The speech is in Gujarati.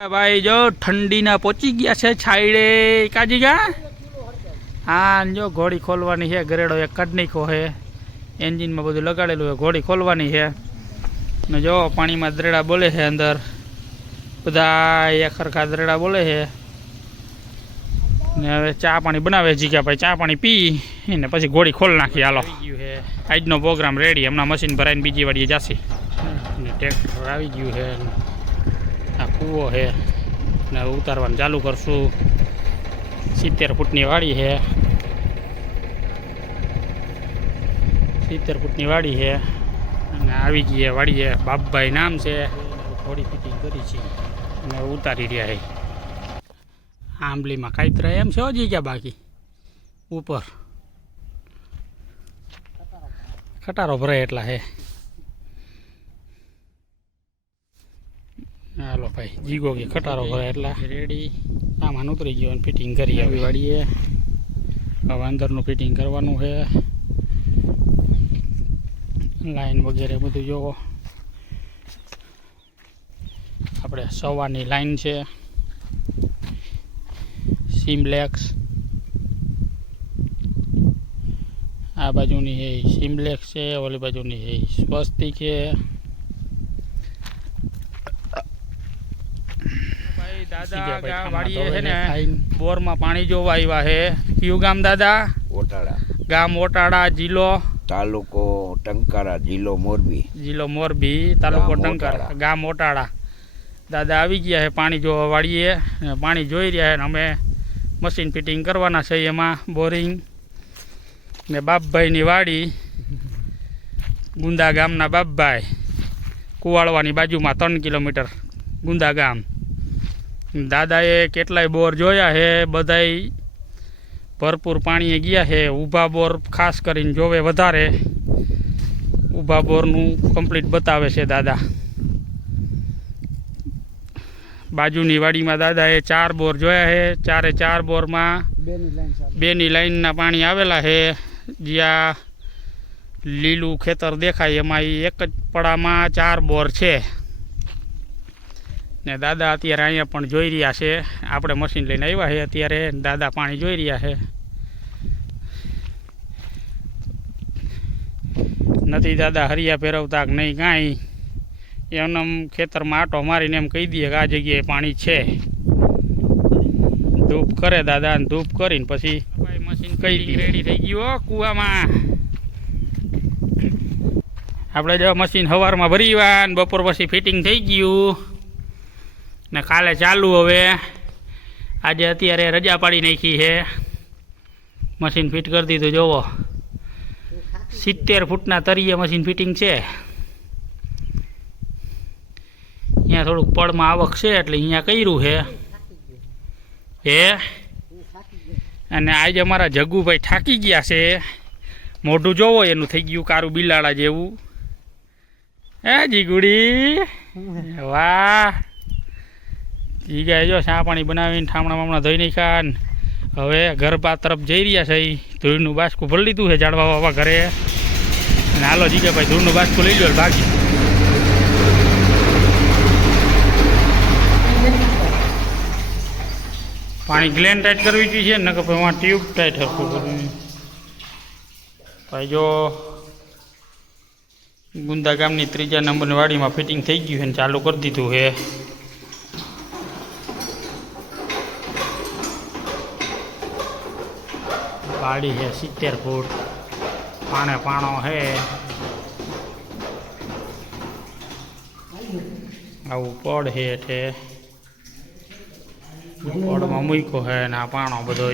ભાઈ જો ઠંડીના પહોંચી ગયા છે છાયડે. કાજી ગયા હા જો ઘોડી ખોલવાની છે ગરેડો એક કાઢ નાખ્યો છે. એન્જિનમાં બધું લગાડેલું છે ઘોડી ખોલવાની છે. ને જો પાણીમાં દરેડા બોલે છે અંદર. બધા એક સરખા દરેડા બોલે છે. ને હવે ચા પાણી બનાવે જીગ્યા ભાઈ ચા પાણી પી ને પછી ઘોડી ખોલ નાખી હાલો. આજનો પ્રોગ્રામ રેડી હમણાં મશીન ભરાઈને બીજી વાડીએ જશે. ને ટ્રેક્ટર આવી ગયું છે. કૂવો છે. ને ઉતારવાનું ચાલુ કરશું. સિત્તેર ફૂટની વાડી છે. સિત્તેર ફૂટની વાડી છે. અને આવી ગઈ વાડીએ વાડી બાપભાઈ નામ છે. થોડી ફિટિંગ કરી છે. અને ઉતારી રહ્યા છે. આંબલીમાં કાંઈ એમ છે હજી ગયા બાકી? ઉપર. ખટારો ભરાય એટલા છે. હાલો ભાઈ જીગો કે ખટારો ભરે એટલા રેડી સામાન ઉતરી ગયો અને ફિટિંગ કરી આવી. વાડીએ હવે અંદરનું ફિટિંગ કરવાનું છે. લાઈન વગેરે બધું જોવો. આપણે સવારની લાઈન છે. સિમલેક્સ આ બાજુની છે સિમલેક્સ છે ઓલી બાજુની છે સ્વસ્તિક છે ભાઈ દાદા ગા વાડીએ છે ને બોરમાં પાણી જોવા આવ્યા છે. કયું ગામ દાદા? ઓટાળા. ગામ ઓટાળા જિલ્લો? તાલુકો ટંકારા જિલ્લો મોરબી. જિલ્લો મોરબી તાલુકો ગામ ગામ ઓટાળા. દાદા આવી ગયા છે પાણી જોવા વાળીએ. પાણી જોઈ રહ્યા છે અમે મશીન ફિટિંગ કરવાના છે એમાં બોરિંગ. ને બાપભાઈની વાડી ગુંદા ગામના બાપભાઈ કુવાળવાની બાજુમાં ત્રણ કિલોમીટર ગુંદા ગામ. દાદાએ કેટલાય બોર જોયા છે બધાય ભરપૂર પાણીએ ગયા છે ઊભા બોર ખાસ કરીને જોવે વધારે. ઊભા બોરનું કમ્પ્લીટ બતાવે છે દાદા. બાજુની વાડીમાં દાદાએ ચાર બોર જોયા છે ચારે ચાર બોરમાં બેની લાઈનના પાણી આવેલા છે જ્યાં લીલું ખેતર દેખાય એમાં એક જ પડામાં ચાર બોર છે. ને દાદા અત્યારે અહીંયા પણ જોઈ રહ્યા છે. આપણે મશીન લઈને આવ્યા છે અત્યારે. દાદા પાણી જોઈ રહ્યા છે. નથી દાદા હરિયા ફેરવતા કે નહીં કાંઈ. એમને ખેતરમાં આટો મારીને એમ કહી દઈએ કે આ જગ્યાએ પાણી છે. ધૂપ કરે દાદા ને ધૂપ કરીને પછી મશીન કઈ રેડી થઈ ગયું હો કૂવામાં. આપણે જો મશીન સવારમાં ભરી ને બપોર પછી ફિટિંગ થઈ ગયું. ને કાલે ચાલુ હવે. આજે અત્યારે રજા પાડી નાખી છે. મશીન ફિટ કરી દીધું, જોવો. સિત્તેર ફૂટના તરીએ મશીન ફિટિંગ છે. અહીંયા થોડુંક પડમાં આવક છે એટલે અહીંયા કર્યું છે. એ અને આજે અમારા જગ્ગુભાઈ થાકી ગયા છે. મોઢું જોવો, એનું થઈ ગયું કારું બિલાડા જેવું. હે જીગુડી? વાહ. જીગાએ જો, ચા પાણી બનાવીને ઠામણા મામણા ધોઈ નાખ્યા ને હવે ગરબા તરફ જઈ રહ્યા છે એ ધૂળનું બાસકું ભરી લીધું છે ઝાડવા વાવા ઘરે. અને હાલો જીગાભાઈ ધૂળનું બાસકું લઈ લો ભાગી. પાણી ગ્લેન ટાઈટ કરવી જોઈએ ને કે ભાઈ ટ્યુબ ટાઈટ હરખું કરવું ભાઈ જો, ગુંદા ગામની ત્રીજા નંબરની વાડીમાં ફિટિંગ થઈ ગયું છે ને ચાલુ કરી દીધું છે. વાડી છે, સિત્તેર ફૂટ. પાણે પાણો છે. આવું પડ છે એટલે પડમાં મૂક્યો છે ને આ પાણો બધો